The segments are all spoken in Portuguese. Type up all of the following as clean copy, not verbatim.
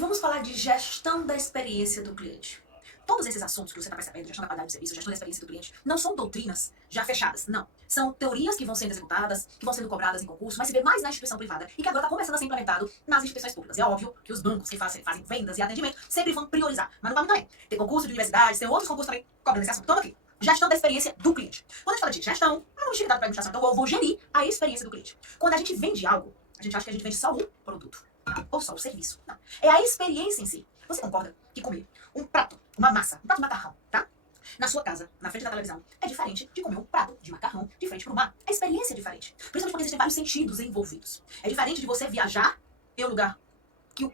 vamos falar de gestão da experiência do cliente. Todos esses assuntos que você está percebendo, gestão da qualidade do serviço, gestão da experiência do cliente, não são doutrinas já fechadas, não. São teorias que vão sendo executadas, que vão sendo cobradas em concurso, mas se vê mais na instituição privada e que agora está começando a ser implementado nas instituições públicas. E é óbvio que os bancos que fazem vendas e atendimento sempre vão priorizar, mas não vamos também. Tem concurso de universidades, tem outros concursos também cobrando esse assunto. Então aqui, gestão da experiência do cliente. Quando a gente fala de gestão, eu não estive dado para administração, então eu vou gerir a experiência do cliente. Quando a gente vende algo, a gente acha que a gente vende só um produto, ou só o serviço. Não. É a experiência em si. Você concorda que comer um prato, uma massa, um prato de macarrão, tá? Na sua casa, na frente da televisão, é diferente de comer um prato de macarrão de frente para o mar. A experiência é diferente. Principalmente porque existem vários sentidos envolvidos. É diferente de você viajar em um lugar que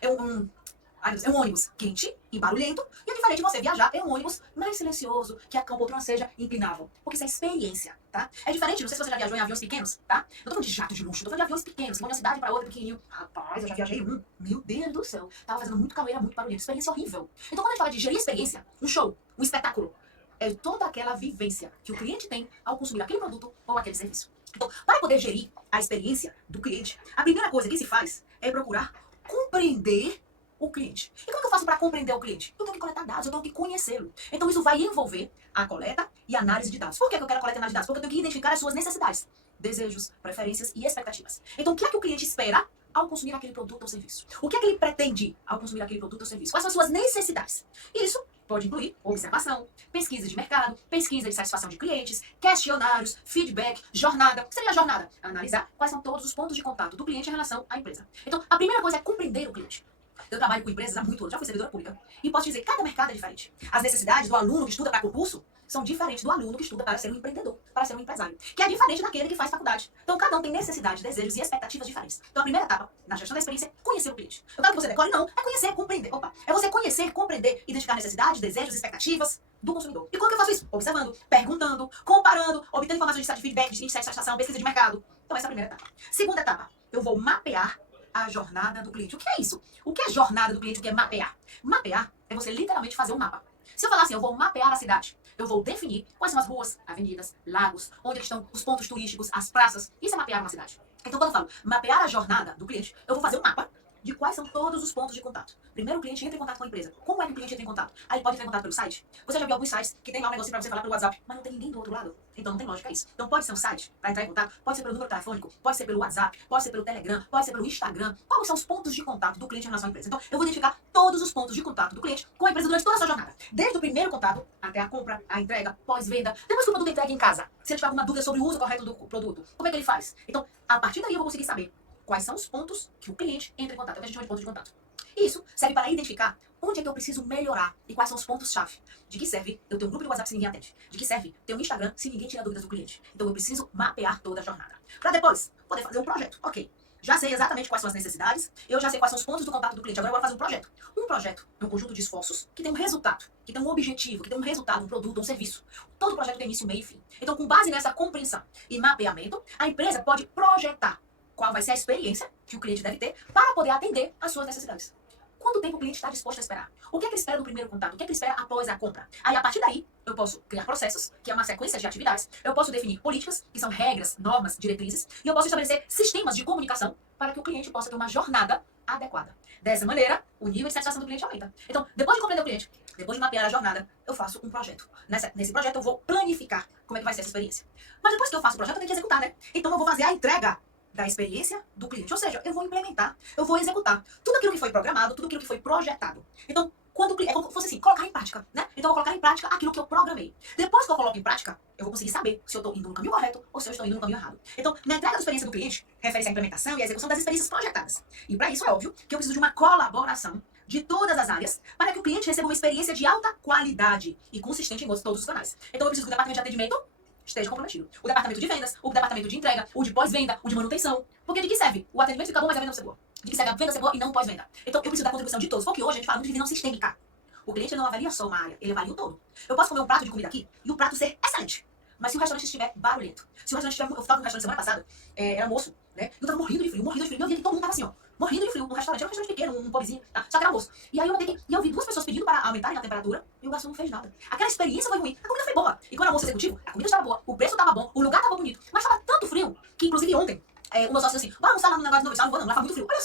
é um ônibus quente e barulhento, e é diferente de você viajar em um ônibus mais silencioso, que a poltrona seja inclinável. Porque isso é experiência, tá? É diferente, não sei se você já viajou em aviões pequenos, tá? Não tô falando de jato de luxo, tô falando de aviões pequenos, que vão de uma cidade pra outra pequenininho. Rapaz, eu já viajei um. Meu Deus do céu. Tava fazendo muito calor, era muito barulhento. Experiência horrível. Então quando a gente fala de gerir experiência, um show, um espetáculo, é toda aquela vivência que o cliente tem ao consumir aquele produto ou aquele serviço. Então, para poder gerir a experiência do cliente, a primeira coisa que se faz é procurar compreender o cliente. E como que eu faço para compreender o cliente? Eu tenho que coletar dados, eu tenho que conhecê-lo. Então isso vai envolver a coleta e análise de dados. Por que eu quero coleta e análise de dados? Porque eu tenho que identificar as suas necessidades, desejos, preferências e expectativas. Então o que é que o cliente espera ao consumir aquele produto ou serviço? O que é que ele pretende ao consumir aquele produto ou serviço? Quais são as suas necessidades? E isso pode incluir observação, pesquisa de mercado, pesquisa de satisfação de clientes, questionários, feedback, jornada. O que seria a jornada? Analisar quais são todos os pontos de contato do cliente em relação à empresa. Então a primeira coisa é compreender o cliente. Eu trabalho com empresas há muito anos, já fui servidora pública. E posso dizer que cada mercado é diferente. As necessidades do aluno que estuda para concurso são diferentes do aluno que estuda para ser um empreendedor, para ser um empresário. Que é diferente daquele que faz faculdade. Então cada um tem necessidades, desejos e expectativas diferentes. Então a primeira etapa na gestão da experiência é conhecer o cliente. Eu quero que você decore, não. É conhecer, compreender. Opa, é você conhecer, compreender, identificar necessidades, desejos, expectativas do consumidor. E como que eu faço isso? Observando, perguntando, comparando, obtendo informações de feedback, de satisfação, pesquisa de mercado. Então essa é a primeira etapa. Segunda etapa, eu vou mapear a jornada do cliente. O que é isso? O que é jornada do cliente? O que é mapear? Mapear é você literalmente fazer um mapa. Se eu falar assim, eu vou mapear a cidade, eu vou definir quais são as ruas, avenidas, lagos, onde estão os pontos turísticos, as praças. Isso é mapear uma cidade. Então, quando eu falo mapear a jornada do cliente, eu vou fazer um mapa de quais são todos os pontos de contato. Primeiro, o cliente entra em contato com a empresa. Como é que o cliente entra em contato? Aí ele pode entrar em contato pelo site. Você já viu alguns sites que tem lá um negocinho pra você falar pelo WhatsApp, mas não tem ninguém do outro lado? Então não tem lógica isso. Então pode ser um site para entrar em contato, pode ser pelo número telefônico, pode ser pelo WhatsApp, pode ser pelo Telegram, pode ser pelo Instagram. Quais são os pontos de contato do cliente em relação à empresa? Então eu vou identificar todos os pontos de contato do cliente com a empresa durante toda a sua jornada. Desde o primeiro contato até a compra, a entrega, pós-venda. Depois que o produto é entregue em casa, se ele tiver alguma dúvida sobre o uso correto do produto, como é que ele faz? Então, a partir daí eu vou conseguir saber quais são os pontos que o cliente entra em contato. É o que a gente chama de ponto de contato. E isso serve para identificar onde é que eu preciso melhorar e quais são os pontos-chave. De que serve eu ter um grupo de WhatsApp se ninguém atende? De que serve ter um Instagram se ninguém tira dúvidas do cliente? Então eu preciso mapear toda a jornada. Para depois poder fazer um projeto. Ok, já sei exatamente quais são as necessidades, eu já sei quais são os pontos do contato do cliente. Agora eu vou fazer um projeto. Um projeto é um conjunto de esforços que tem um resultado, que tem um objetivo, que tem um resultado, um produto, um serviço. Todo projeto tem início, meio e fim. Então, com base nessa compreensão e mapeamento, a empresa pode projetar qual vai ser a experiência que o cliente deve ter para poder atender às suas necessidades. Quanto tempo o cliente está disposto a esperar? O que é que ele espera no primeiro contato? O que é que ele espera após a compra? Aí, a partir daí, eu posso criar processos, que é uma sequência de atividades. Eu posso definir políticas, que são regras, normas, diretrizes. E eu posso estabelecer sistemas de comunicação para que o cliente possa ter uma jornada adequada. Dessa maneira, o nível de satisfação do cliente aumenta. Então, depois de compreender o cliente, depois de mapear a jornada, eu faço um projeto. Nesse projeto, eu vou planificar como é que vai ser essa experiência. Mas depois que eu faço o projeto, eu tenho que executar, né? Então, eu vou fazer a entrega da experiência do cliente. Ou seja, eu vou implementar, eu vou executar tudo aquilo que foi programado, tudo aquilo que foi projetado. Então, quando o cliente, é como se fosse assim, colocar em prática, né? Então, eu vou colocar em prática aquilo que eu programei. Depois que eu coloco em prática, eu vou conseguir saber se eu estou indo no caminho correto ou se eu estou indo no caminho errado. Então, na entrega da experiência do cliente, refere-se à implementação e à execução das experiências projetadas. E para isso, é óbvio que eu preciso de uma colaboração de todas as áreas para que o cliente receba uma experiência de alta qualidade e consistente em todos os canais. Então, eu preciso que o departamento de atendimento esteja comprometido. O departamento de vendas, o departamento de entrega, o de pós-venda, o de manutenção. Porque de que serve? O atendimento fica bom, mas a venda não ser boa. De que serve a venda ser boa e não pós-venda. Então eu preciso da contribuição de todos. Porque hoje a gente fala muito de visão sistêmica. O cliente não avalia só uma área, ele avalia o todo. Eu posso comer um prato de comida aqui e o prato ser excelente. Mas se o restaurante estiver barulhento, se o restaurante estiver... Eu estava no restaurante semana passada, era almoço, né? Eu tava morrendo de frio. E eu vi que todo mundo tava assim, ó. Morrendo de frio no restaurante. Era um restaurante pequeno, um pubzinho, tá? Só que era almoço. E aí eu vi duas pessoas pedindo para aumentarem a temperatura e o garçom não fez nada. Aquela experiência foi ruim. A comida foi boa. E quando era almoço executivo, a comida estava boa, o preço estava bom, o lugar estava bonito. Mas estava tanto frio que, inclusive, ontem, o meu sócio disse assim, vai almoçar lá no negócio do novo. Não vou não, lá tá muito frio. Olha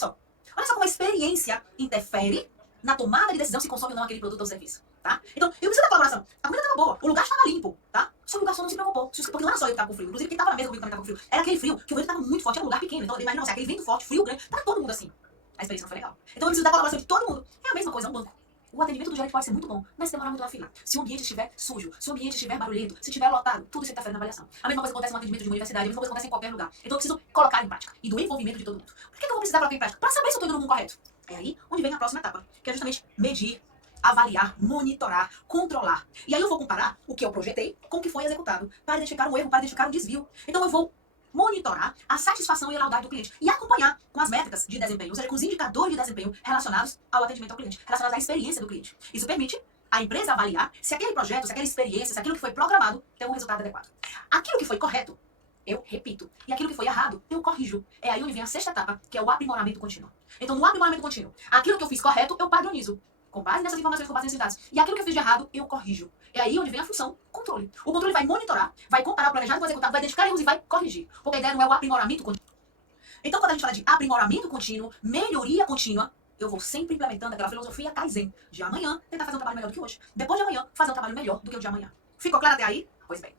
só como a experiência experiência interfere na tomada de decisão se consome ou não aquele produto ou serviço, tá? Então, eu preciso da colaboração. A comida estava boa, o lugar estava limpo, tá? Só que o garçom não se preocupou, porque não era só eu que estava com frio. Inclusive, quem estava na mesa comigo também estava com frio. Era aquele frio, que o vento estava muito forte, era um lugar pequeno. Então, imagina você, aquele vento forte, frio, grande, tá todo mundo assim. A experiência não foi legal. Então, eu preciso da colaboração de todo mundo. É a mesma coisa, é um banco. O atendimento do gerente pode ser muito bom, mas se demorar muito na fila. Se o ambiente estiver sujo, se o ambiente estiver barulhento, se estiver lotado, tudo isso interfere na avaliação. A mesma coisa acontece no atendimento de uma universidade, a mesma coisa acontece em qualquer lugar. Então eu preciso colocar em prática. E do envolvimento de todo mundo. Por que eu vou precisar colocar em prática? Para saber se eu estou indo no rumo correto. É aí onde vem a próxima etapa, que é justamente medir, avaliar, monitorar, controlar. E aí eu vou comparar o que eu projetei com o que foi executado, para identificar um erro, para identificar um desvio. Então eu vou monitorar a satisfação e a lealdade do cliente e acompanhar com as métricas de desempenho, ou seja, com os indicadores de desempenho relacionados ao atendimento ao cliente, relacionados à experiência do cliente. Isso permite a empresa avaliar se aquele projeto, se aquela experiência, se aquilo que foi programado tem um resultado adequado. Aquilo que foi correto, eu repito. E aquilo que foi errado, eu corrijo. É aí onde vem a sexta etapa, que é o aprimoramento contínuo. Então, no aprimoramento contínuo, aquilo que eu fiz correto, eu padronizo. Com base nessas informações, com base nesses dados. E aquilo que eu fiz de errado, eu corrijo. É aí onde vem a função controle. O controle vai monitorar, vai comparar o planejado com o executado, vai identificar erros e vai corrigir. Porque a ideia não é o aprimoramento contínuo. Então, quando a gente fala de aprimoramento contínuo, melhoria contínua, eu vou sempre implementando aquela filosofia Kaizen. De amanhã, tentar fazer um trabalho melhor do que hoje. Depois de amanhã, fazer um trabalho melhor do que o de amanhã. Ficou claro até aí? Pois bem.